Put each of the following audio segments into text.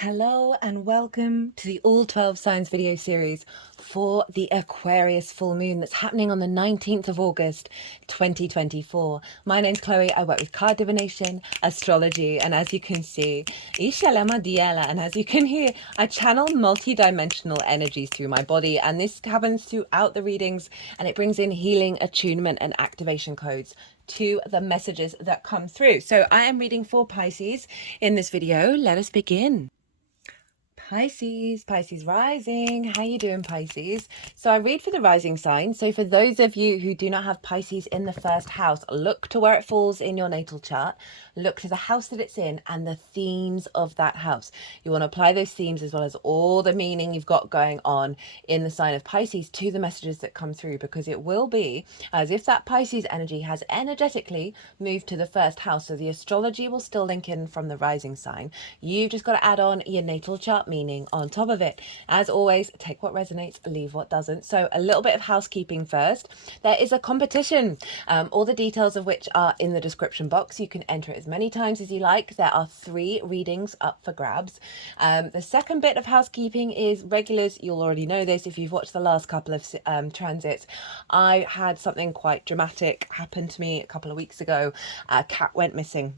Hello and welcome to the All 12 Signs video series for the Aquarius full moon that's happening on the 19th of August 2024. My name's Chloe. I work with card divination, astrology, and as you can see, Ishalama Diela, and as you can hear, I channel multi-dimensional energies through my body, and this happens throughout the readings, and it brings in healing, attunement, and activation codes to the messages that come through. So I am reading for Pisces in this video. Let us begin. Pisces rising. How you doing, Pisces? So I read for the rising sign. So for those of you who do not have Pisces in the first house, look to where it falls in your natal chart. Look to the house that it's in and the themes of that house. You want to apply those themes as well as all the meaning you've got going on in the sign of Pisces to the messages that come through, because it will be as if that Pisces energy has energetically moved to the first house. So the astrology will still link in from the rising sign. You've just got to add on your natal chart meaning on top of it. As always, take what resonates, leave what doesn't. So a little bit of housekeeping first. There is a competition, all the details of which are in the description box. You can enter it as many times as you like. There are 3 readings up for grabs. The second bit of housekeeping is regulars. You'll already know this if you've watched the last couple of transits. I had something quite dramatic happen to me a couple of weeks ago. A cat went missing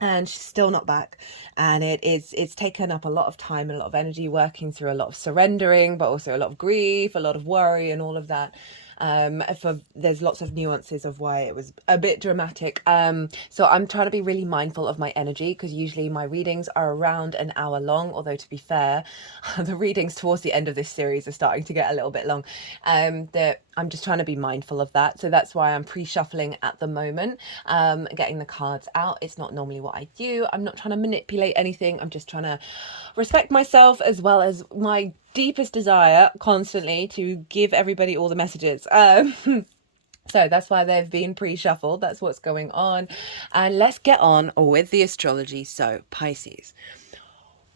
and she's still not back, and it's taken up a lot of time and a lot of energy working through a lot of surrendering, but also a lot of grief, a lot of worry, and all of that. There's lots of nuances of why it was a bit dramatic. So I'm trying to be really mindful of my energy, because usually my readings are around an hour long, although to be fair, the readings towards the end of this series are starting to get a little bit long. I'm just trying to be mindful of that. So that's why I'm pre-shuffling at the moment, getting the cards out. It's not normally what I do. I'm not trying to manipulate anything. I'm just trying to respect myself as well as my deepest desire constantly to give everybody all the messages. So that's why they've been pre-shuffled. That's what's going on. And let's get on with the astrology. So Pisces,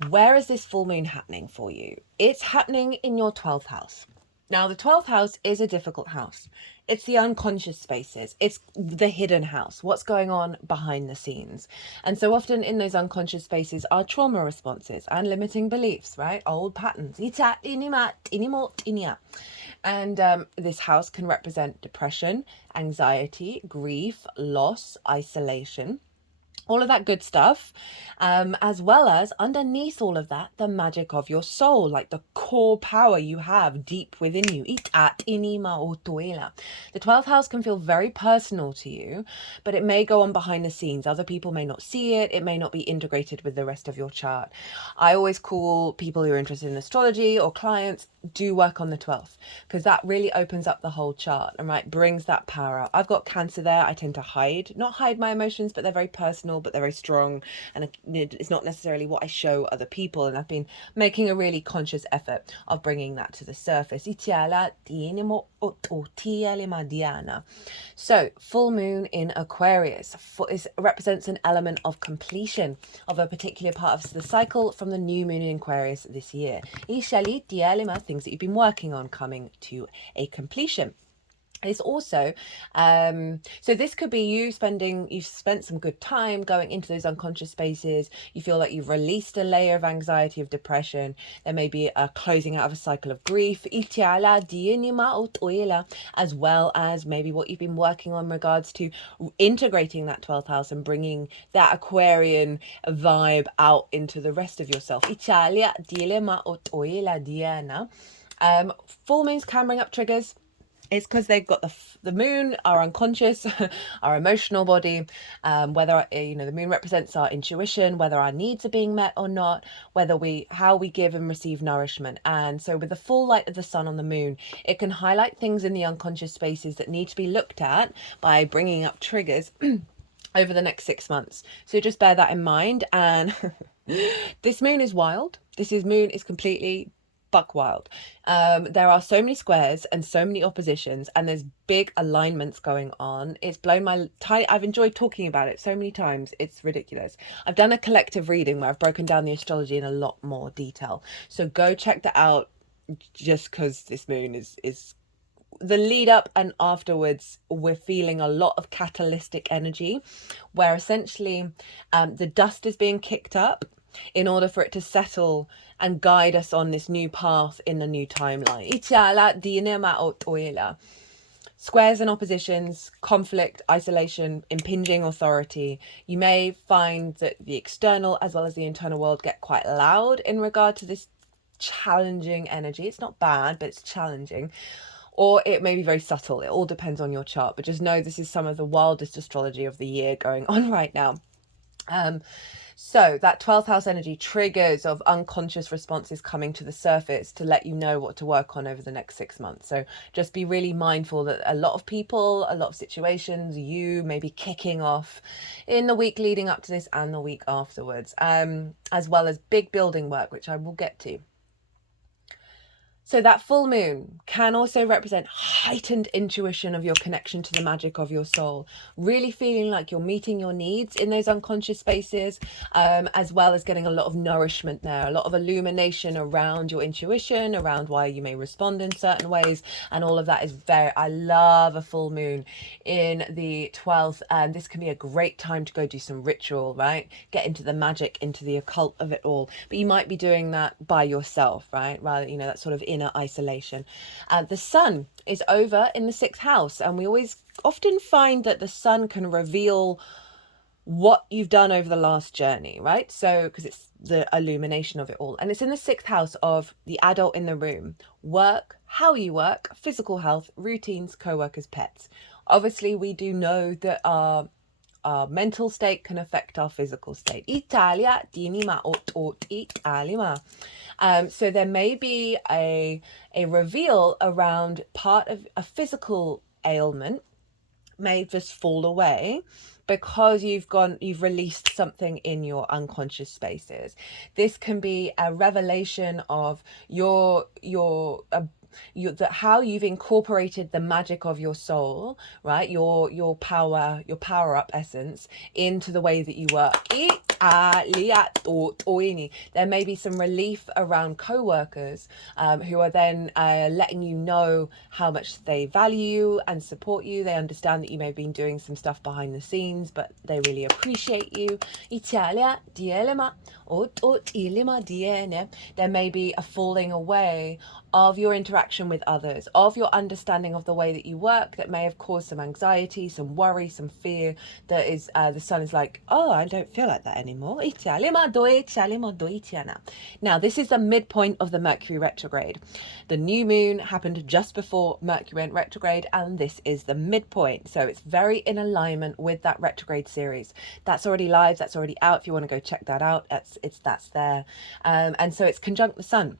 where is this full moon happening for you? It's happening in your 12th house. Now, the 12th house is a difficult house. It's the unconscious spaces. It's the hidden house, what's going on behind the scenes. And so often in those unconscious spaces are trauma responses and limiting beliefs, right? Old patterns. And this house can represent depression, anxiety, grief, loss, isolation, all of that good stuff, as well as underneath all of that, the magic of your soul, like the core power you have deep within you. The 12th house can feel very personal to you, but it may go on behind the scenes. Other people may not see it. It may not be integrated with the rest of your chart. I always call people who are interested in astrology or clients, do work on the 12th, because that really opens up the whole chart and brings that power out. I've got Cancer there. I tend to not hide my emotions, but they're very personal, but they're very strong, and it's not necessarily what I show other people, and I've been making a really conscious effort of bringing that to the surface. So full moon in Aquarius represents an element of completion of a particular part of the cycle from the new moon in Aquarius this year. Things that you've been working on coming to a completion. It's also, so this could be you've spent some good time going into those unconscious spaces. You feel like you've released a layer of anxiety, of depression. There may be a closing out of a cycle of grief, as well as maybe what you've been working on in regards to integrating that 12th house and bringing that Aquarian vibe out into the rest of yourself. Full moons can bring up triggers. It's because they've got the moon, our unconscious, our emotional body, whether the moon represents our intuition, whether our needs are being met or not, how we give and receive nourishment. And so with the full light of the sun on the moon, it can highlight things in the unconscious spaces that need to be looked at by bringing up triggers over the next 6 months. So just bear that in mind. And this moon is wild. Moon is completely buck wild. There are so many squares and so many oppositions, and there's big alignments going on. It's blown my I've enjoyed talking about it so many times. It's ridiculous. I've done a collective reading where I've broken down the astrology in a lot more detail. So go check that out, just because this moon is the lead up and afterwards, we're feeling a lot of catalytic energy where essentially the dust is being kicked up in order for it to settle and guide us on this new path in the new timeline. Itiala dinema otoila. Squares and oppositions, conflict, isolation, impinging authority. You may find that the external as well as the internal world get quite loud in regard to this challenging energy. It's not bad, but it's challenging. Or it may be very subtle. It all depends on your chart. But just know this is some of the wildest astrology of the year going on right now. So that 12th house energy triggers of unconscious responses coming to the surface to let you know what to work on over the next 6 months. So just be really mindful that a lot of people, a lot of situations, you may be kicking off in the week leading up to this and the week afterwards, as well as big building work, which I will get to. So that full moon can also represent heightened intuition of your connection to the magic of your soul, really feeling like you're meeting your needs in those unconscious spaces, as well as getting a lot of nourishment there, a lot of illumination around your intuition, around why you may respond in certain ways. And all of that is I love a full moon in the 12th. And this can be a great time to go do some ritual, right? Get into the magic, into the occult of it all. But you might be doing that by yourself, right? Rather, that sort of inner isolation. The sun is over in the 6th house, and we often find that the sun can reveal what you've done over the last journey, right? So because it's the illumination of it all, and it's in the 6th house of the adult in the room, work, how you work, physical health, routines, co-workers, pets. Obviously we do know that our mental state can affect our physical state. Italia dinima ot Italima. So there may be a reveal around part of a physical ailment may just fall away because you've released something in your unconscious spaces. This can be a revelation of how you've incorporated the magic of your soul, right? Your power up essence into the way that you work. There may be some relief around co-workers who are then letting you know how much they value you and support you. They understand that you may have been doing some stuff behind the scenes, but they really appreciate you. There may be a falling away of your interaction with others, of your understanding of the way that you work, that may have caused some anxiety, some worry, some fear. That is, the sun is like, oh, I don't feel like that anymore. Now, this is the midpoint of the Mercury retrograde. The new moon happened just before Mercury went retrograde, and this is the midpoint. So it's very in alignment with that retrograde series. That's already live, that's already out. If you want to go check that out, that's there. And so it's conjunct the sun.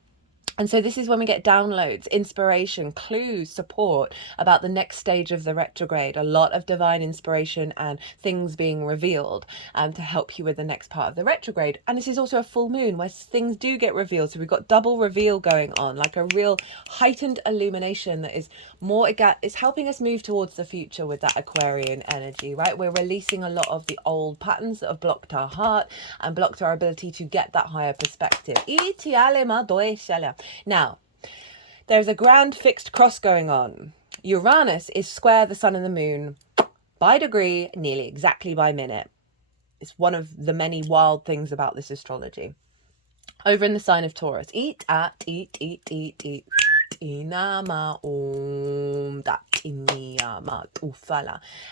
And so this is when we get downloads, inspiration, clues, support about the next stage of the retrograde. A lot of divine inspiration and things being revealed to help you with the next part of the retrograde. And this is also a full moon where things do get revealed. So we've got double reveal going on, like a real heightened illumination that is it's helping us move towards the future with that Aquarian energy, right? We're releasing a lot of the old patterns that have blocked our heart and blocked our ability to get that higher perspective. Now, there's a grand fixed cross going on. Uranus is square the sun and the moon by degree, nearly exactly by minute. It's one of the many wild things about this astrology. Over in the sign of Taurus.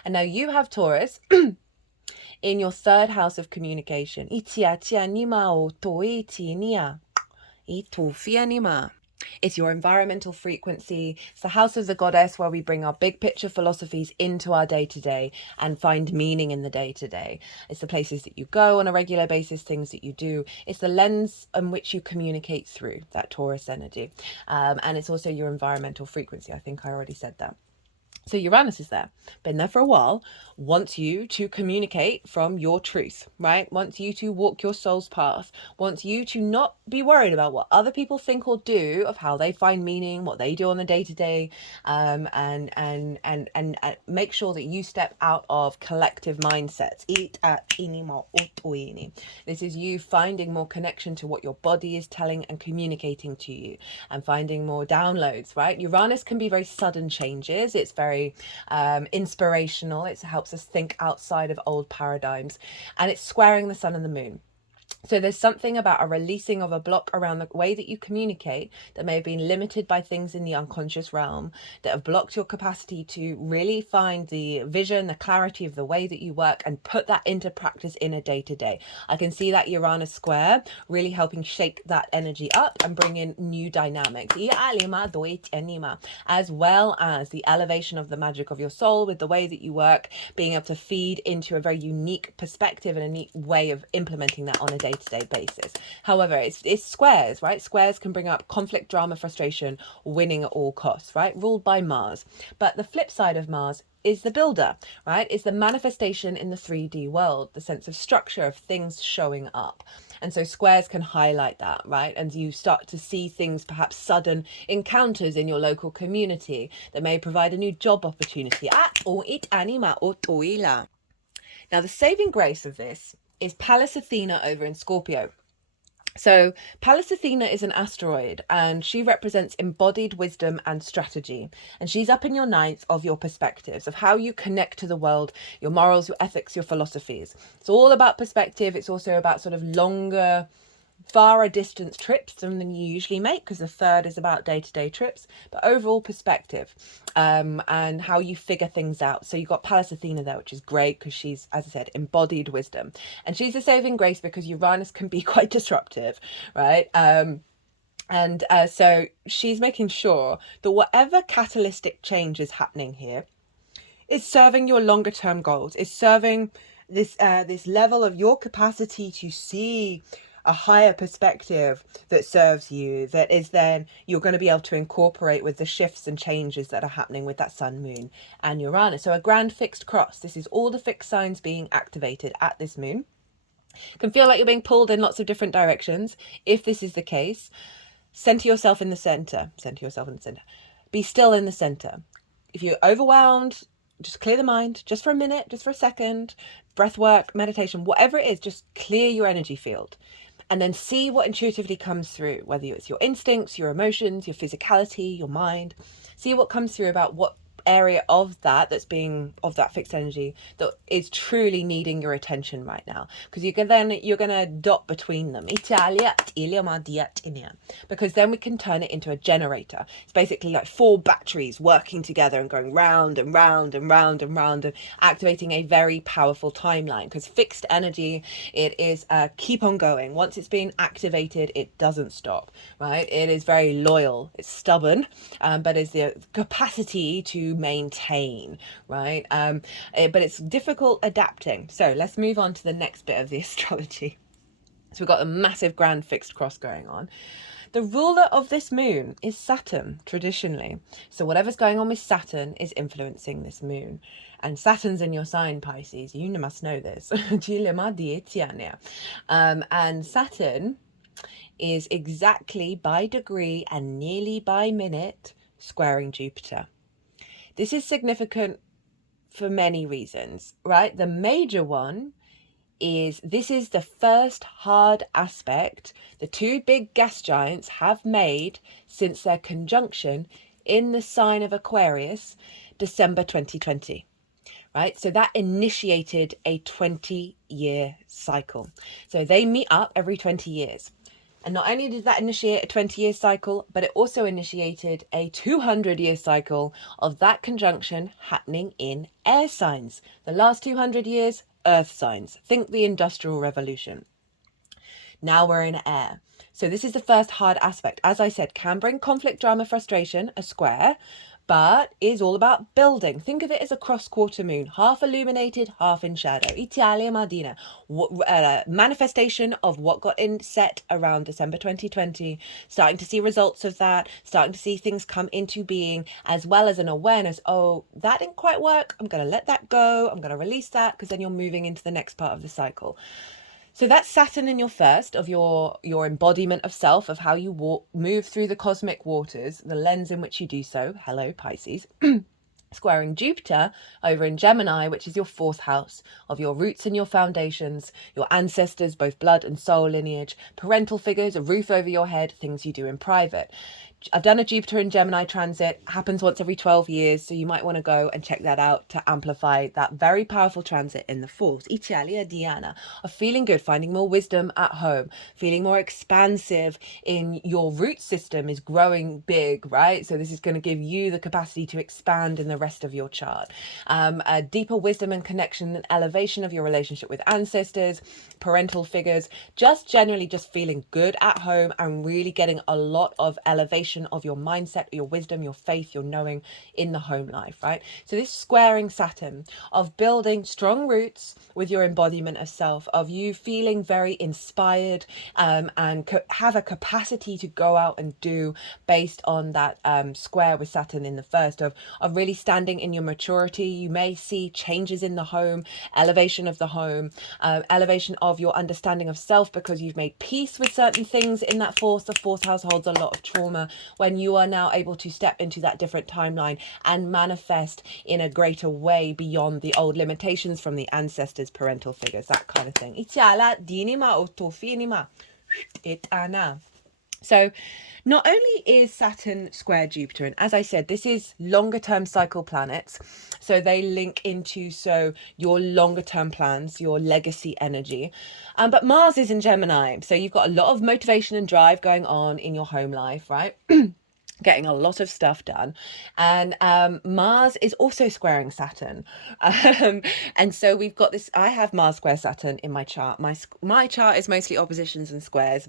And now you have Taurus in your 3rd house of communication. It's your environmental frequency. It's the house of the goddess where we bring our big picture philosophies into our day-to-day and find meaning in the day-to-day. It's the places that you go on a regular basis, things that you do. It's the lens in which you communicate through that Taurus energy. And it's also your environmental frequency. I think I already said that. So Uranus is there, been there for a while, wants you to communicate from your truth, right? Wants you to walk your soul's path, wants you to not be worried about what other people think or do, of how they find meaning, what they do on the day-to-day, and make sure that you step out of collective mindsets. This is you finding more connection to what your body is telling and communicating to you, and finding more downloads, right? Uranus can be very sudden changes. It's very inspirational. It helps us think outside of old paradigms, and it's squaring the sun and the moon. So there's something about a releasing of a block around the way that you communicate that may have been limited by things in the unconscious realm that have blocked your capacity to really find the vision, the clarity of the way that you work and put that into practice in a day-to-day. I can see that Uranus square really helping shake that energy up and bring in new dynamics, as well as the elevation of the magic of your soul with the way that you work, being able to feed into a very unique perspective and a neat way of implementing that on a day-to-day basis. However, it's squares, right? Squares can bring up conflict, drama, frustration, winning at all costs, right? Ruled by Mars. But the flip side of Mars is the builder, right? It's the manifestation in the 3D world, the sense of structure of things showing up. And so squares can highlight that, right? And you start to see things, perhaps sudden encounters in your local community that may provide a new job opportunity. Now, the saving grace of this is Pallas Athena over in Scorpio. So Pallas Athena is an asteroid and she represents embodied wisdom and strategy. And she's up in your ninth of your perspectives, of how you connect to the world, your morals, your ethics, your philosophies. It's all about perspective. It's also about sort of longer, far distance trips than you usually make, because the third is about day-to-day trips, but overall perspective and how you figure things out. So you've got Pallas Athena there, which is great because she's, as I said, embodied wisdom, and she's a saving grace because Uranus can be quite disruptive, right? So she's making sure that whatever catalytic change is happening here is serving your longer term goals, is serving this level of your capacity to see a higher perspective that serves you, that is then you're going to be able to incorporate with the shifts and changes that are happening with that sun, moon and Uranus. So a grand fixed cross. This is all the fixed signs being activated at this moon. Can feel like you're being pulled in lots of different directions. If this is the case, center yourself in the center. Be still in the center. If you're overwhelmed, just clear the mind, just for a minute, just for a second, breath work, meditation, whatever it is, just clear your energy field. And then see what intuitively comes through, whether it's your instincts, your emotions, your physicality, your mind. See what comes through about what area of that of that fixed energy that is truly needing your attention right now, because you're gonna dot between them, because then we can turn it into a generator. It's basically like 4 batteries working together and going round and round and round and round and activating a very powerful timeline, because fixed energy, it is keep on going. Once it's been activated, it doesn't stop, right? It is very loyal, it's stubborn, but it's the capacity to maintain, right? But it's difficult adapting. So let's move on to the next bit of the astrology. So we've got a massive grand fixed cross going on. The ruler of this moon is Saturn, traditionally. So whatever's going on with Saturn is influencing this moon. And Saturn's in your sign, Pisces. You must know this. And Saturn is exactly by degree and nearly by minute squaring Jupiter. This is significant for many reasons, right? The major one is this is the first hard aspect the 2 big gas giants have made since their conjunction in the sign of Aquarius, December 2020, right? So that initiated a 20-year cycle. So they meet up every 20 years. And not only did that initiate a 20-year cycle, but it also initiated a 200-year cycle of that conjunction happening in air signs. The last 200 years, earth signs. Think the Industrial Revolution. Now we're in air. So this is the first hard aspect. As I said, can bring conflict, drama, frustration, a square, but is all about building. Think of it as a cross-quarter moon, half illuminated, half in shadow. Italia Madina, manifestation of what got in set around December 2020, starting to see results of that, starting to see things come into being, as well as an awareness, oh, that didn't quite work, I'm going to let that go, I'm going to release that, because then you're moving into the next part of the cycle. So that's Saturn in your first of your embodiment of self, of how you move through the cosmic waters, the lens in which you do so. Hello, Pisces. Squaring Jupiter over in Gemini, which is your 4th house of your roots and your foundations, your ancestors, both blood and soul lineage, parental figures, a roof over your head, things you do in private. I've done a Jupiter in Gemini transit, happens once every 12 years, so you might want to go and check that out to amplify that very powerful transit in the fourth. Italia Diana, of feeling good, finding more wisdom at home, feeling more expansive in your root system is growing big, right? So this is going to give you the capacity to expand in the rest of your chart. A deeper wisdom and connection and elevation of your relationship with ancestors, parental figures, just generally just feeling good at home and really getting a lot of elevation of your mindset, your wisdom, your faith, your knowing in the home life, right? So this squaring Saturn of building strong roots with your embodiment of self, of you feeling very inspired and have a capacity to go out and do based on that square with Saturn in the first, of really standing in your maturity. You may see changes in the home, elevation of the home, elevation of your understanding of self because you've made peace with certain things in that fourth. The fourth house holds a lot of trauma when you are now able to step into that different timeline and manifest in a greater way beyond the old limitations from the ancestors, parental figures, that kind of thing. So not only is Saturn square Jupiter, and as I said, this is longer term cycle planets, so they link into your longer term plans, your legacy energy, but Mars is in Gemini, so you've got a lot of motivation and drive going on in your home life, right? Getting a lot of stuff done, and Mars is also squaring Saturn, and so we've got this. I have Mars square Saturn in my chart. My chart is mostly oppositions and squares,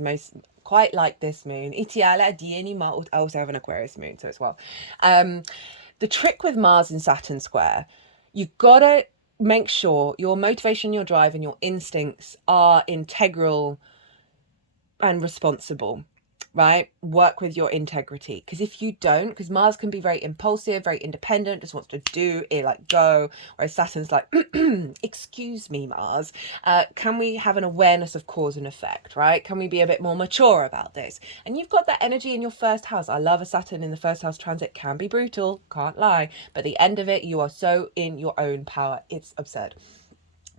quite like this moon. I also have an Aquarius moon, so as well. The trick with Mars and Saturn square, you gotta make sure your motivation, your drive, and your instincts are integral and responsible, right? Work with your integrity, because if you don't, because Mars can be very impulsive, very independent, just wants to do it, like go, whereas Saturn's like excuse me, Mars, can we have an awareness of cause and effect, right? Can we be a bit more mature about this? And you've got that energy in your first house. I love a Saturn in the first house transit. Can be brutal, can't lie, but at the end of it, you are so in your own power, it's absurd.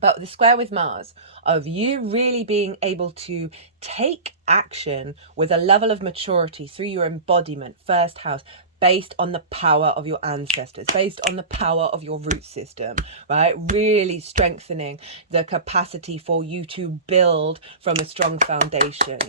But the square with Mars, of you really being able to take action with a level of maturity through your embodiment, first house, based on the power of your ancestors, based on the power of your root system, right? Really strengthening the capacity for you to build from a strong foundation.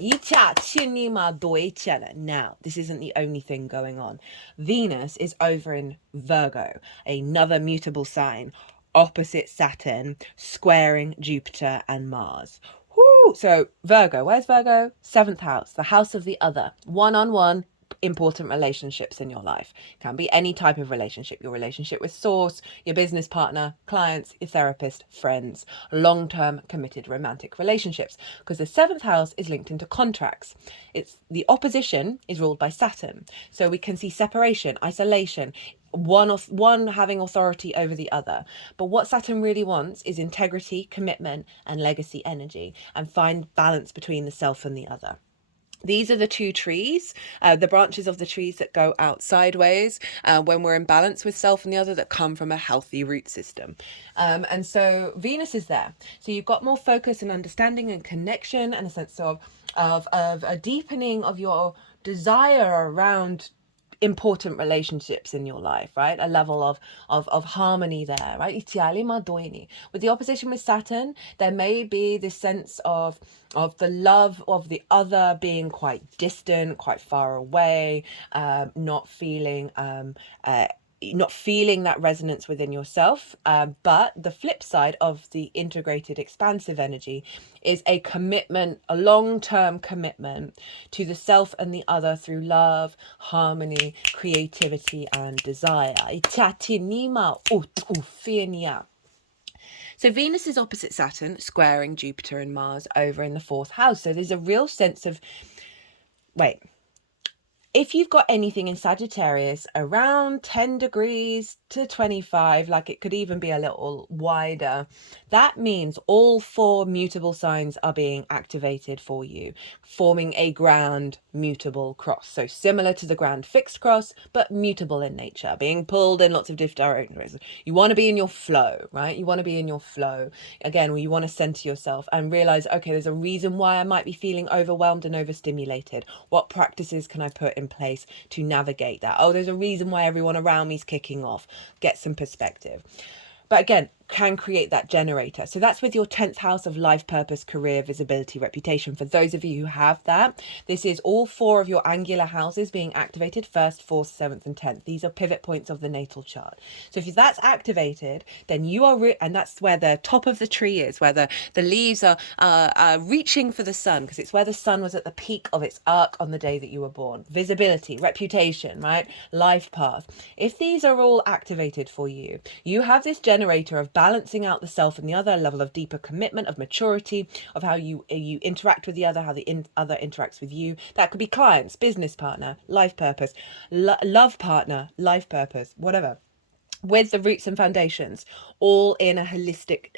Now, this isn't the only thing going on. Venus is over in Virgo, another mutable sign, opposite Saturn, squaring Jupiter and Mars. Woo! So Virgo, where's Virgo? Seventh house, the house of the other. One-on-one, important relationships in your life. Can be any type of relationship. Your relationship with source, your business partner, clients, your therapist, friends, long-term committed romantic relationships. Because the seventh house is linked into contracts. It's the opposition is ruled by Saturn. So we can see separation, isolation, one having authority over the other. But what Saturn really wants is integrity, commitment, and legacy energy, and find balance between the self and the other. These are the two trees, the branches of the trees that go out sideways when we're in balance with self, and the other that come from a healthy root system. And so Venus is there. So you've got more focus and understanding and connection, and a sense of a deepening of your desire around important relationships in your life, right? A level of harmony there, right? With the opposition with Saturn, there may be this sense of the love of the other being quite distant, quite far away, not feeling that resonance within yourself. But the flip side of the integrated expansive energy is a commitment, a long-term commitment to the self and the other through love, harmony, creativity, and desire. So Venus is opposite Saturn, squaring Jupiter and Mars over in the fourth house. So there's a real sense of, if you've got anything in Sagittarius around 10 degrees to 25, like it could even be a little wider, that means all four mutable signs are being activated for you, forming a grand mutable cross. So similar to the grand fixed cross, but mutable in nature, being pulled in lots of different directions. You want to be in your flow, right? You want to be in your flow. Again, you want to center yourself and realize, okay, there's a reason why I might be feeling overwhelmed and overstimulated. What practices can I put in place to navigate that. Oh, there's a reason why everyone around me is kicking off. Get some perspective. But again, can create that generator. So that's with your 10th house of life, purpose, career, visibility, reputation. For those of you who have that, this is all 4 of your angular houses being activated: 1st, 4th, 7th, and 10th. These are pivot points of the natal chart. So if that's activated, then you are, and that's where the top of the tree is, where the leaves are reaching for the sun, because it's where the sun was at the peak of its arc on the day that you were born. Visibility, reputation, right? Life path. If these are all activated for you, you have this generator of balancing out the self and the other, level of deeper commitment, of maturity, of how you interact with the other, how the other interacts with you. That could be clients, business partner, life purpose, love partner, life purpose, whatever, with the roots and foundations all in a holistic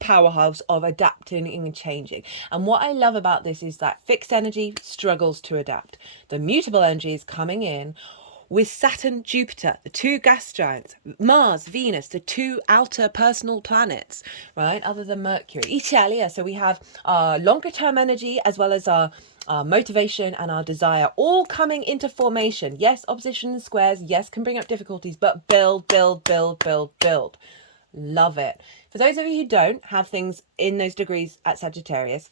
powerhouse of adapting and changing. And what I love about this is that fixed energy struggles to adapt. The mutable energy is coming in with Saturn, Jupiter, the 2 gas giants, Mars, Venus, the 2 outer personal planets, right, other than Mercury. Italia. So we have our longer term energy as well as our motivation and our desire all coming into formation. Yes, opposition and squares, yes, can bring up difficulties, but build, build, build, build, build. Love it. For those of you who don't have things in those degrees at Sagittarius,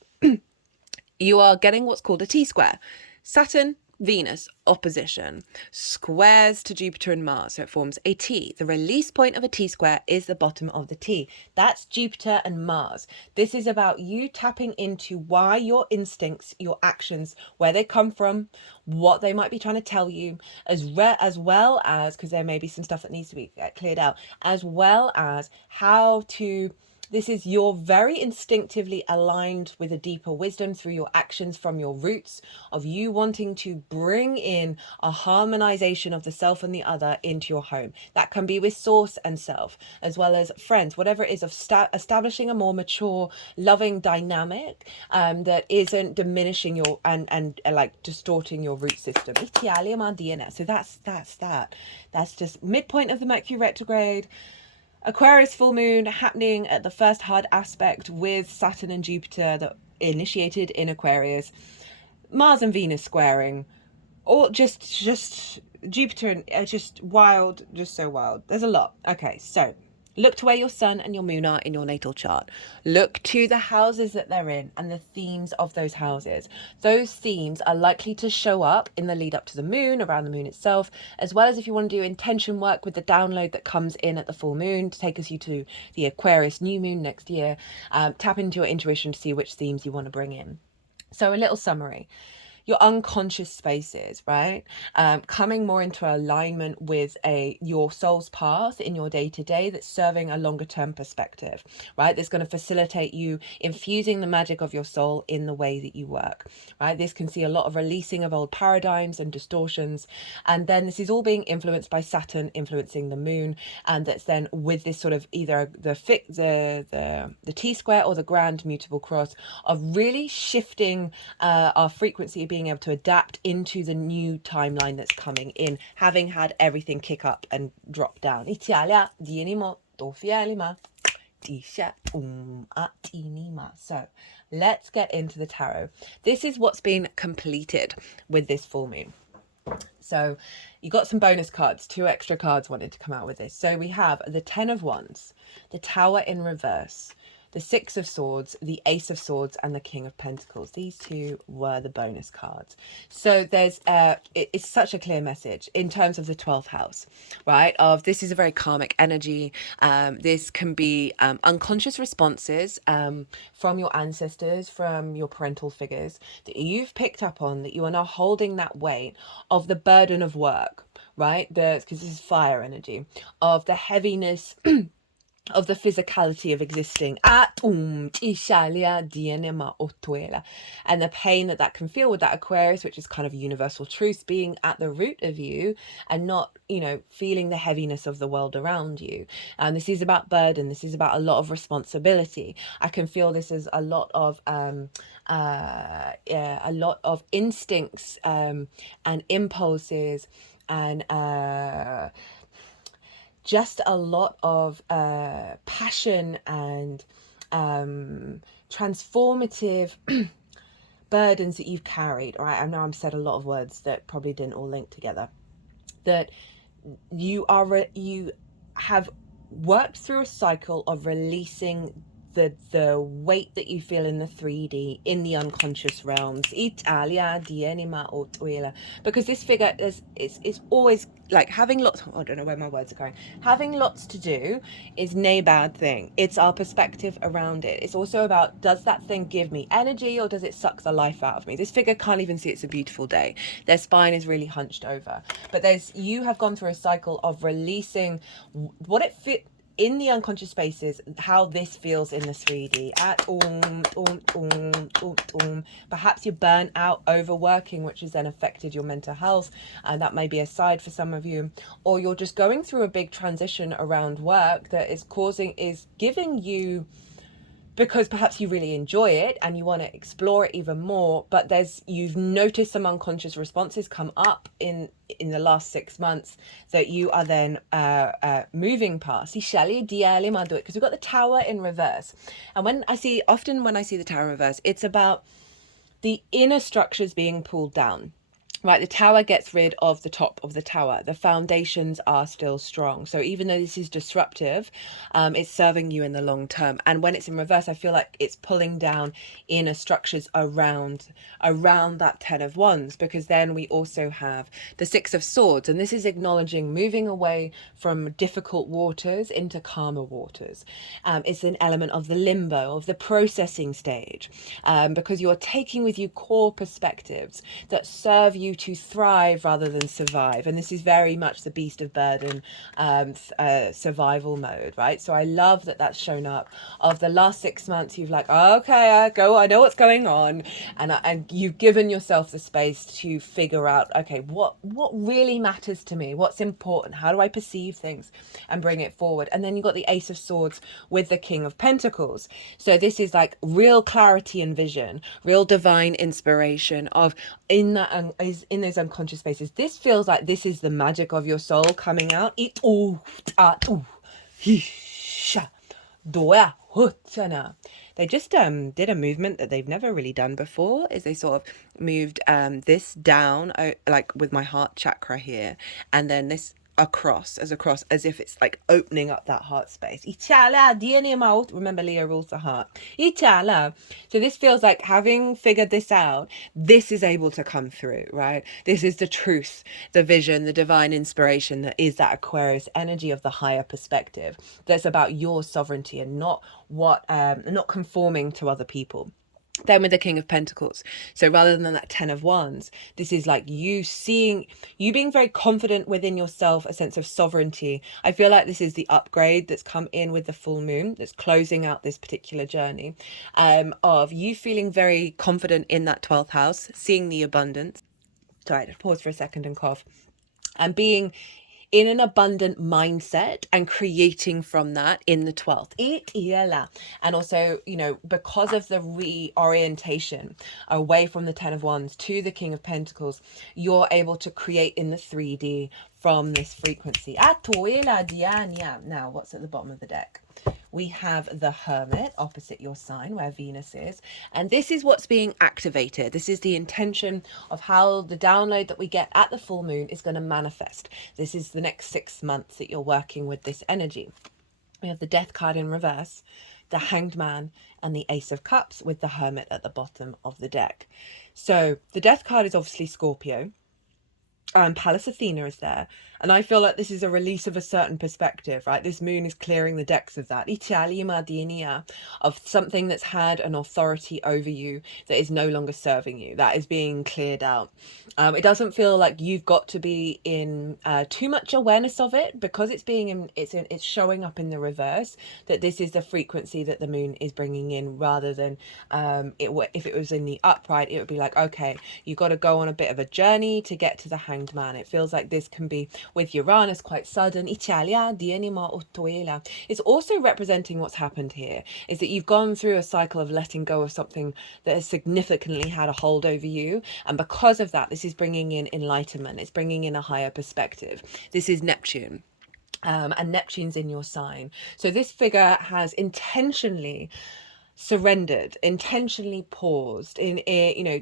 you are getting what's called a T-square. Saturn, Venus, opposition, squares to Jupiter and Mars, so it forms a T. The release point of a T-square is the bottom of the T. That's Jupiter and Mars. This is about you tapping into why your instincts, your actions, where they come from, what they might be trying to tell you, as well as, because there may be some stuff that needs to be cleared out, as well as how to... This is you're very instinctively aligned with a deeper wisdom through your actions from your roots of you wanting to bring in a harmonization of the self and the other into your home. That can be with source and self, as well as friends, whatever it is, of establishing a more mature, loving dynamic that isn't diminishing your and like distorting your root system. So that's that. That's just midpoint of the Mercury retrograde. Aquarius full moon happening at the first hard aspect with Saturn and Jupiter that initiated in Aquarius. Mars and Venus squaring. All just Jupiter and just wild, just so wild. There's a lot. Okay, so look to where your sun and your moon are in your natal chart. Look to the houses that they're in and the themes of those houses. Those themes are likely to show up in the lead up to the moon, around the moon itself, as well as if you want to do intention work with the download that comes in at the full moon to take us you to the Aquarius new moon next year. Tap into your intuition to see which themes you want to bring in. So a little summary. Your unconscious spaces, right? Coming more into alignment with your soul's path in your day-to-day that's serving a longer term perspective, right? That's going to facilitate you infusing the magic of your soul in the way that you work, right? This can see a lot of releasing of old paradigms and distortions. And then this is all being influenced by Saturn influencing the moon. And that's then with this sort of either the T-square or the grand mutable cross of really shifting our frequency, being able to adapt into the new timeline that's coming in, having had everything kick up and drop down. So let's get into the tarot. This is what's been completed with this full moon. So you got some bonus cards, 2 extra cards wanted to come out with this. So we have the 10 of Wands, the Tower in reverse, the 6 of Swords, the Ace of Swords, and the King of Pentacles. These 2 were the bonus cards. So there's it's such a clear message in terms of the 12th house, right? Of this is a very karmic energy. This can be unconscious responses from your ancestors, from your parental figures that you've picked up on, that you are now holding that weight of the burden of work, right? Because this is fire energy, of the heaviness of the physicality of existing, and the pain that can feel with that Aquarius, which is kind of universal truth being at the root of you and not, feeling the heaviness of the world around you. And this is about burden. This is about a lot of responsibility. I can feel this as a lot of instincts and impulses and just a lot of passion and transformative burdens that you've carried. All right, I know I've said a lot of words that probably didn't all link together. That you have worked through a cycle of releasing the weight that you feel in the 3D, in the unconscious realms. Italia, dienima or tuela. Because this figure is always like having lots, I don't know where my words are going. Having lots to do is no bad thing. It's our perspective around it. It's also about, does that thing give me energy or does it suck the life out of me? This figure can't even see it's a beautiful day. Their spine is really hunched over. But you have gone through a cycle of releasing what it fit in the unconscious spaces, how this feels in the 3D. Perhaps you're burnt out, overworking, which has then affected your mental health, and that may be a side for some of you. Or you're just going through a big transition around work that is giving you, because perhaps you really enjoy it and you want to explore it even more, but you've noticed some unconscious responses come up in the last 6 months that you are then moving past. Because we've got the tower in reverse, and when I see the tower in reverse, it's about the inner structures being pulled down. Right, the tower gets rid of the top of the tower. The foundations are still strong. So even though this is disruptive, it's serving you in the long term. And when it's in reverse, I feel like it's pulling down inner structures around that 10 of Wands, because then we also have the 6 of Swords. And this is acknowledging moving away from difficult waters into calmer waters. It's an element of the limbo, of the processing stage, because you're taking with you core perspectives that serve you to thrive rather than survive. And this is very much the beast of burden, survival mode, right? So I love that that's shown up. Of the last 6 months, you've like, okay, I know what's going on, and you've given yourself the space to figure out, okay, what really matters to me, what's important, how do I perceive things, and bring it forward. And then you've got the Ace of Swords with the King of Pentacles. So this is like real clarity and vision, real divine inspiration of in those unconscious spaces. This feels like this is the magic of your soul coming out. They just did a movement that they've never really done before, is they sort of moved this down, like with my heart chakra here, and then this across, as if it's like opening up that heart space. Remember, Leo rules the heart. So this feels like, having figured this out, this is able to come through, right? This is the truth, the vision, the divine inspiration that is that Aquarius energy of the higher perspective, that's about your sovereignty and not conforming to other people. Then with the King of Pentacles, so rather than that 10 of Wands, this is like you being very confident within yourself, a sense of sovereignty. I feel like this is the upgrade that's come in with the full moon, that's closing out this particular journey, of you feeling very confident in that 12th house, seeing the abundance. Sorry, just pause for a second and cough. And being in an abundant mindset and creating from that in the 12th. And also, because of the reorientation away from the 10 of Wands to the King of Pentacles, you're able to create in the 3D from this frequency. Now, what's at the bottom of the deck? We have the Hermit opposite your sign where Venus is. And this is what's being activated. This is the intention of how the download that we get at the full moon is going to manifest. This is the next 6 months that you're working with this energy. We have the Death card in reverse, the Hanged Man, and the Ace of Cups with the Hermit at the bottom of the deck. So the Death card is obviously Scorpio. Pallas Athena is there, and I feel like this is a release of a certain perspective, right? This moon is clearing the decks of that of something that's had an authority over you that is no longer serving you, that is being cleared out. It doesn't feel like you've got to be in too much awareness of it, because it's showing up in the reverse, that this is the frequency that the moon is bringing in, rather than if it was in the upright, it would be like, okay, you got to go on a bit of a journey to get to the Hanged Man. It feels like this can be with Uranus quite sudden. It's also representing what's happened here, is that you've gone through a cycle of letting go of something that has significantly had a hold over you, and because of that, this is bringing in enlightenment. It's bringing in a higher perspective. This is Neptune. And Neptune's in your sign. So this figure has intentionally surrendered, intentionally paused.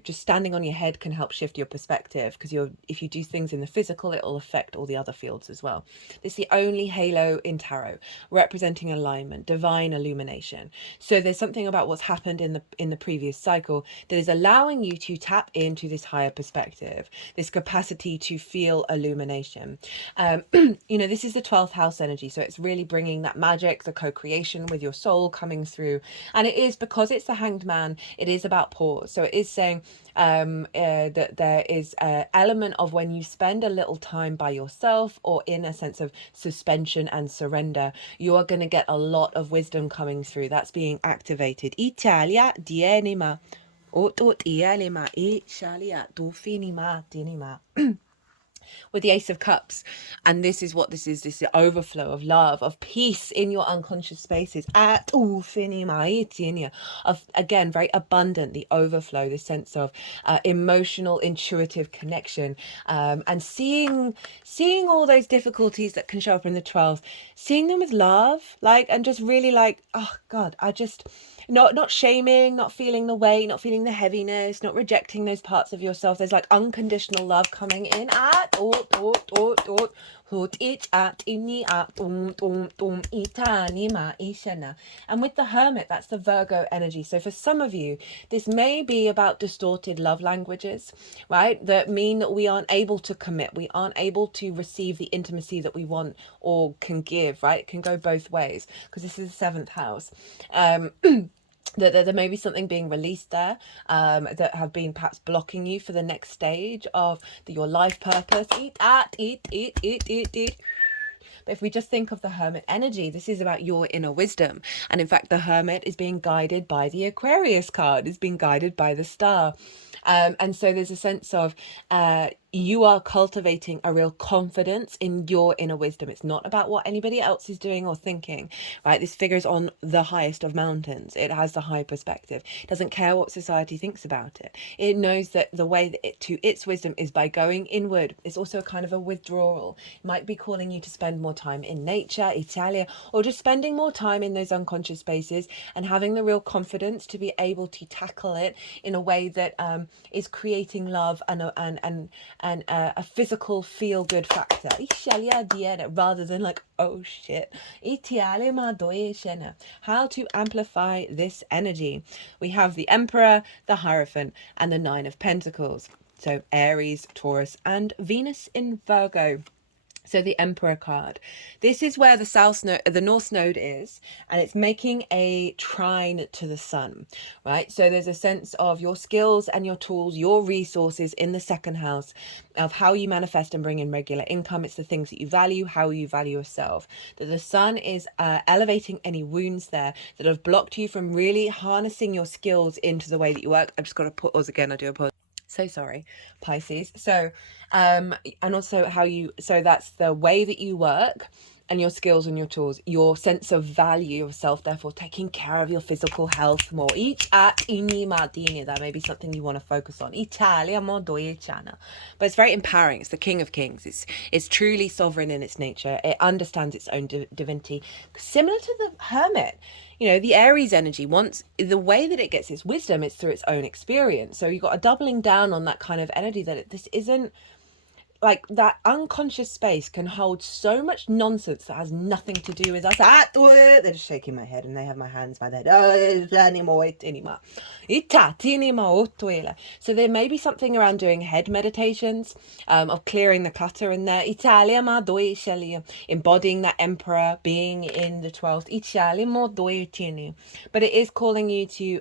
Just standing on your head can help shift your perspective, because if you do things in the physical, it'll affect all the other fields as well. This is the only halo in tarot representing alignment, divine illumination. So there's something about what's happened in the previous cycle that is allowing you to tap into this higher perspective, this capacity to feel illumination. This is the 12th house energy, so it's really bringing that magic, the co-creation with your soul coming through. And it is, because it's the Hanged Man, it is about pause. So it is saying that there is an element of when you spend a little time by yourself or in a sense of suspension and surrender, you are going to get a lot of wisdom coming through. That's being activated. Italia dienima. Ot ialima Italia dofinima dinima. With the Ace of Cups. And this is what this is overflow of love, of peace in your unconscious spaces. Of, again, very abundant, the overflow, the sense of emotional, intuitive connection, and seeing all those difficulties that can show up in the 12th, seeing them with love, and just really oh God, I just... Not shaming, not feeling the weight, not feeling the heaviness, not rejecting those parts of yourself. There's unconditional love coming in. And with the Hermit, that's the Virgo energy. So for some of you, this may be about distorted love languages, right? That mean that we aren't able to commit. We aren't able to receive the intimacy that we want or can give, right? It can go both ways, because this is the 7th house. That there may be something being released there that have been perhaps blocking you for the next stage of your life purpose. But if we just think of the Hermit energy, this is about your inner wisdom. And in fact, the Hermit is being guided by the Aquarius card, is being guided by the star. And so there's a sense of you are cultivating a real confidence in your inner wisdom. It's not about what anybody else is doing or thinking, right? This figure's on the highest of mountains. It has the high perspective. It doesn't care what society thinks about it. It knows that the way that to its wisdom is by going inward. It's also a kind of a withdrawal. It might be calling you to spend more time in nature, Italia, or just spending more time in those unconscious spaces and having the real confidence to be able to tackle it in a way that is creating love and a physical feel-good factor, rather than oh shit. How to amplify this energy? We have the Emperor, the Hierophant, and the 9 of Pentacles. So Aries, Taurus, and Venus in Virgo. So the Emperor card. This is where the North Node is, and it's making a trine to the Sun, right? So there's a sense of your skills and your tools, your resources in the 2nd house, of how you manifest and bring in regular income. It's the things that you value, how you value yourself. That the Sun is elevating any wounds there that have blocked you from really harnessing your skills into the way that you work. I've just got to pause again. I do apologize. So sorry, Pisces. So and also so that's the way that you work and your skills and your tools, your sense of value of self, therefore taking care of your physical health more. That may be something you want to focus on. But it's very empowering. It's the King of Kings. It's truly sovereign in its nature. It understands its own divinity, similar to the Hermit. The Aries energy, the way that it gets its wisdom is through its own experience. So you've got a doubling down on that kind of energy, that this isn't that unconscious space can hold so much nonsense that has nothing to do with us. They're just shaking my head and they have my hands by the head. So there may be something around doing head meditations, of clearing the clutter in there. Embodying that Emperor, being in the 12th. But it is calling you to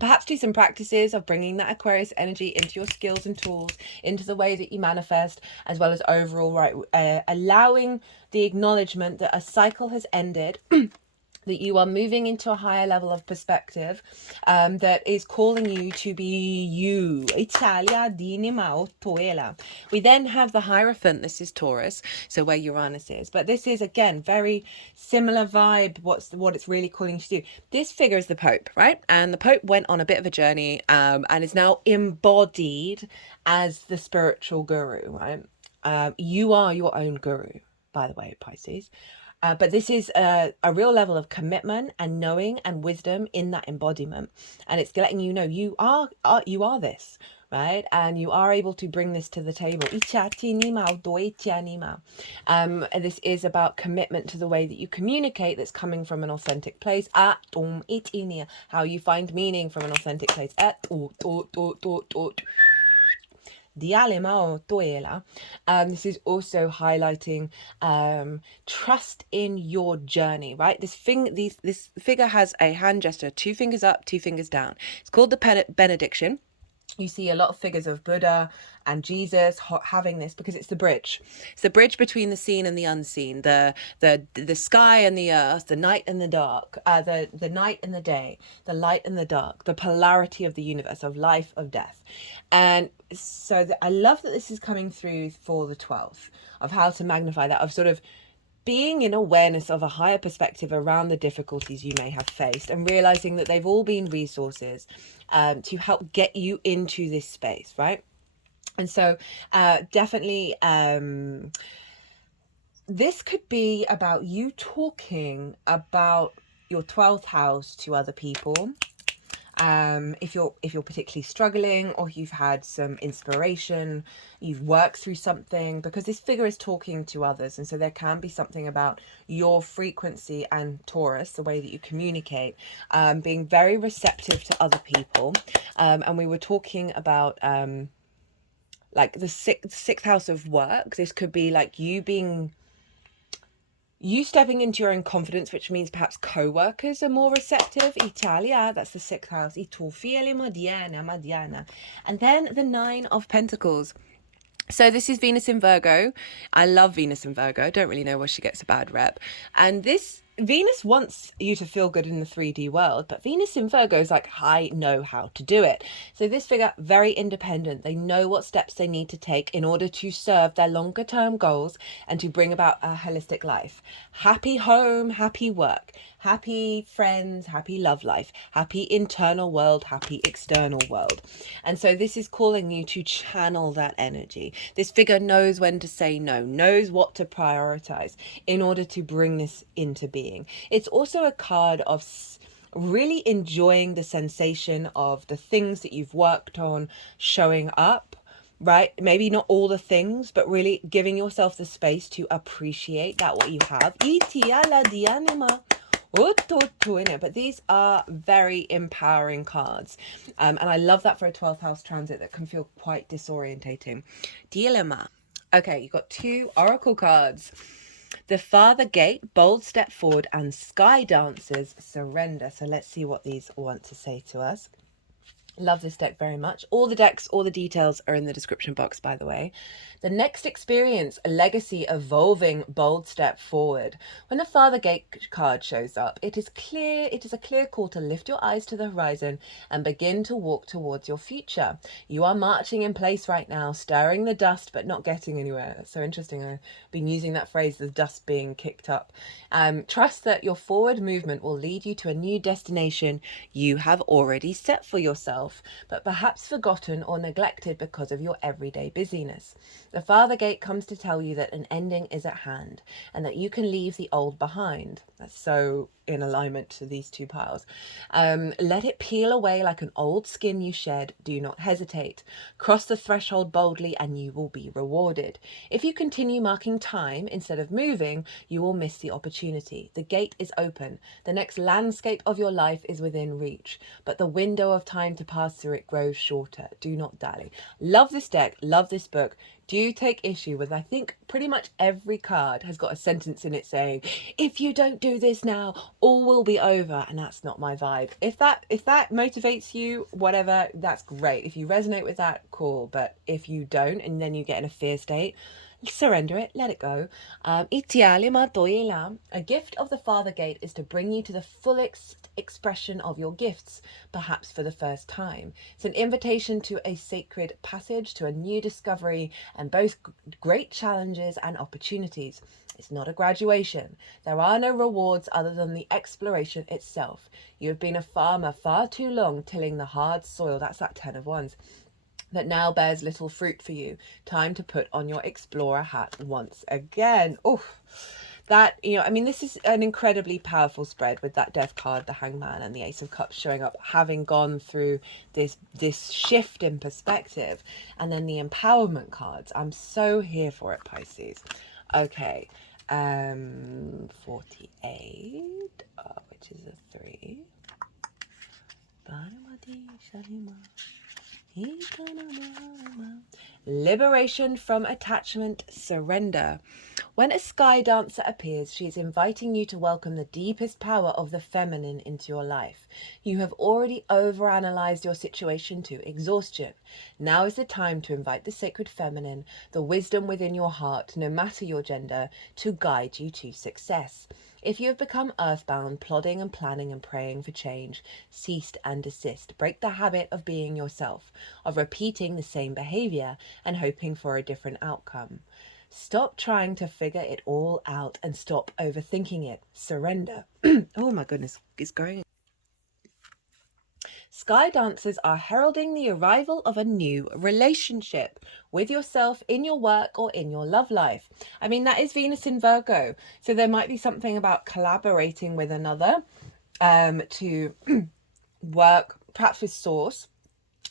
perhaps do some practices of bringing that Aquarius energy into your skills and tools, into the way that you manifest, as well as overall, allowing the acknowledgement that a cycle has ended, that you are moving into a higher level of perspective, that is calling you to be you. We then have the Hierophant. This is Taurus, so where Uranus is. But this is, again, very similar vibe, what it's really calling you to do. This figure is the Pope, right? And the Pope went on a bit of a journey, and is now embodied as the spiritual guru, right? You are your own guru, by the way, Pisces. But this is a real level of commitment and knowing and wisdom in that embodiment, and it's letting you know you are this, right? And you are able to bring this to the table. And this is about commitment to the way that you communicate, that's coming from an authentic place. How you find meaning from an authentic place. This is also highlighting trust in your journey, right? This figure has a hand gesture, 2 fingers up, 2 fingers down. It's called the benediction. You see a lot of figures of Buddha and Jesus having this because it's the bridge. It's the bridge between the seen and the unseen, the sky and the earth, the night and the dark, the night and the day, the light and the dark, the polarity of the universe, of life, of death. And so I love that this is coming through for the 12th, of how to magnify that, of sort of being in awareness of a higher perspective around the difficulties you may have faced, and realizing that they've all been resources to help get you into this space, right? And so definitely this could be about you talking about your 12th house to other people. If you're particularly struggling, or you've had some inspiration, you've worked through something, because this figure is talking to others, and so there can be something about your frequency and Taurus, the way that you communicate, being very receptive to other people. And we were talking about like the sixth house of work. This could be like you stepping into your own confidence, which means perhaps co-workers are more receptive. Italia, that's the 6th house. And then the 9 of Pentacles. So this is Venus in Virgo. I love Venus in Virgo. Don't really know why she gets a bad rep. And Venus wants you to feel good in the 3D world, but Venus in Virgo is like, I know how to do it. So this figure, very independent. They know what steps they need to take in order to serve their longer term goals and to bring about a holistic life. Happy home, happy work, happy friends, happy love life, happy internal world, happy external world. And so this is calling you to channel that energy. This figure knows when to say no, knows what to prioritize in order to bring this into being. It's also a card of really enjoying the sensation of the things that you've worked on showing up, right? Maybe not all the things, but really giving yourself the space to appreciate that what you have. But these are very empowering cards, and I love that for a 12th house transit that can feel quite disorientating. Dilemma. Okay, you've got 2 oracle cards. The Father Gate, Bold Step Forward, and Sky Dancers, Surrender. So let's see what these want to say to us. Love this deck very much. All the decks, all the details are in the description box, by the way. The next experience, a legacy, evolving, bold step forward. When the Father Gate card shows up, it is a clear call to lift your eyes to the horizon and begin to walk towards your future. You are marching in place right now, stirring the dust, but not getting anywhere. That's so interesting. I've been using that phrase, the dust being kicked up. Trust that your forward movement will lead you to a new destination you have already set for yourself, but perhaps forgotten or neglected because of your everyday busyness. The Father Gate comes to tell you that an ending is at hand and that you can leave the old behind. That's so in alignment to these 2 piles. Let it peel away like an old skin you shed. Do not hesitate. Cross the threshold boldly and you will be rewarded. If you continue marking time instead of moving, you will miss the opportunity. The gate is open. The next landscape of your life is within reach, but the window of time to pass through it grows shorter. Do not dally. Love this deck. Love this book. Do take issue with, I think pretty much every card has got a sentence in it saying, if you don't do this now, all will be over. And that's not my vibe. If that motivates you, whatever, that's great. If you resonate with that, cool. But if you don't, and then you get in a fear state, surrender it, let it go. A gift of the Father Gate is to bring you to the fullest expression of your gifts, perhaps for the first time. It's an invitation to a sacred passage, to a new discovery, and both great challenges and opportunities. It's not a graduation. There are no rewards other than the exploration itself. You have been a farmer far too long, tilling the hard soil. That's that 10 of Wands. That now bears little fruit for you. Time to put on your explorer hat once again. Oof. that, you know, I mean, this is an incredibly powerful spread with that Death card, the Hangman, and the Ace of Cups showing up, having gone through this shift in perspective, and then the empowerment cards. I'm so here for it, Pisces. Okay, 48, which is a 3. Liberation from attachment, surrender. When a sky dancer appears, she is inviting you to welcome the deepest power of the feminine into your life. You have already overanalyzed your situation to exhaustion. Now is the time to invite the sacred feminine, the wisdom within your heart, no matter your gender, to guide you to success. If you have become earthbound, plodding and planning and praying for change, cease and desist. Break the habit of being yourself, of repeating the same behavior and hoping for a different outcome. Stop trying to figure it all out and stop overthinking it. Surrender. Oh my goodness, it's going. Sky dancers are heralding the arrival of a new relationship with yourself, in your work, or in your love life. I mean, that is Venus in Virgo. So there might be something about collaborating with another to work, perhaps with Source,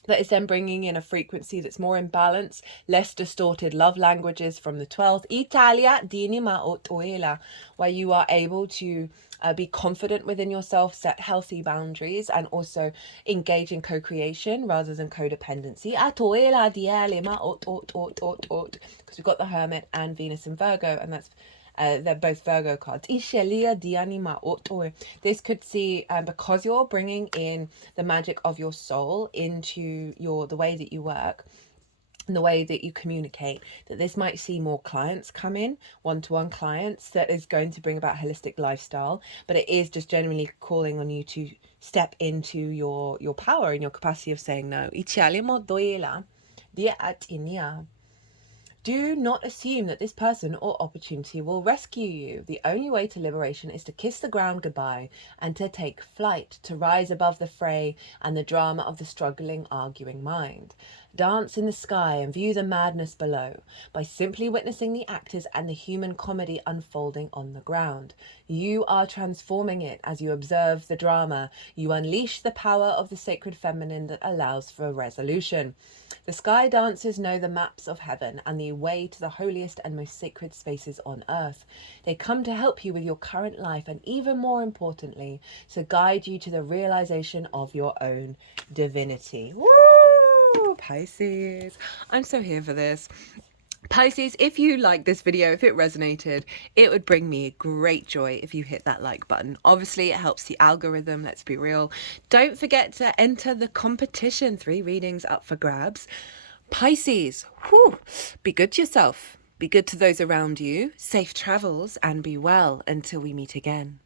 that is then bringing in a frequency that's more in balance, less distorted love languages from the 12th. Italia dinima otoela, where you are able to be confident within yourself, set healthy boundaries, and also engage in co-creation rather than codependency. Atoela dialima because we've got the Hermit and Venus in Virgo, and that's they're both Virgo cards. This could see, because you're bringing in the magic of your soul into the way that you work and the way that you communicate, that this might see more clients come in, one-to-one clients, that is going to bring about holistic lifestyle. But it is just generally calling on you to step into your power and your capacity of saying no. Do not assume that this person or opportunity will rescue you. The only way to liberation is to kiss the ground goodbye and to take flight, to rise above the fray and the drama of the struggling, arguing mind. Dance in the sky and view the madness below by simply witnessing the actors and the human comedy unfolding on the ground. You are transforming it as you observe the drama. You unleash the power of the sacred feminine that allows for resolution. The sky dancers know the maps of heaven and the way to the holiest and most sacred spaces on earth. They come to help you with your current life and, even more importantly, to guide you to the realization of your own divinity. Woo! Pisces. I'm so here for this. Pisces, if you like this video, if it resonated, it would bring me great joy if you hit that like button. Obviously, it helps the algorithm, let's be real. Don't forget to enter the competition. 3 readings up for grabs. Pisces, whew, be good to yourself. Be good to those around you. Safe travels and be well until we meet again.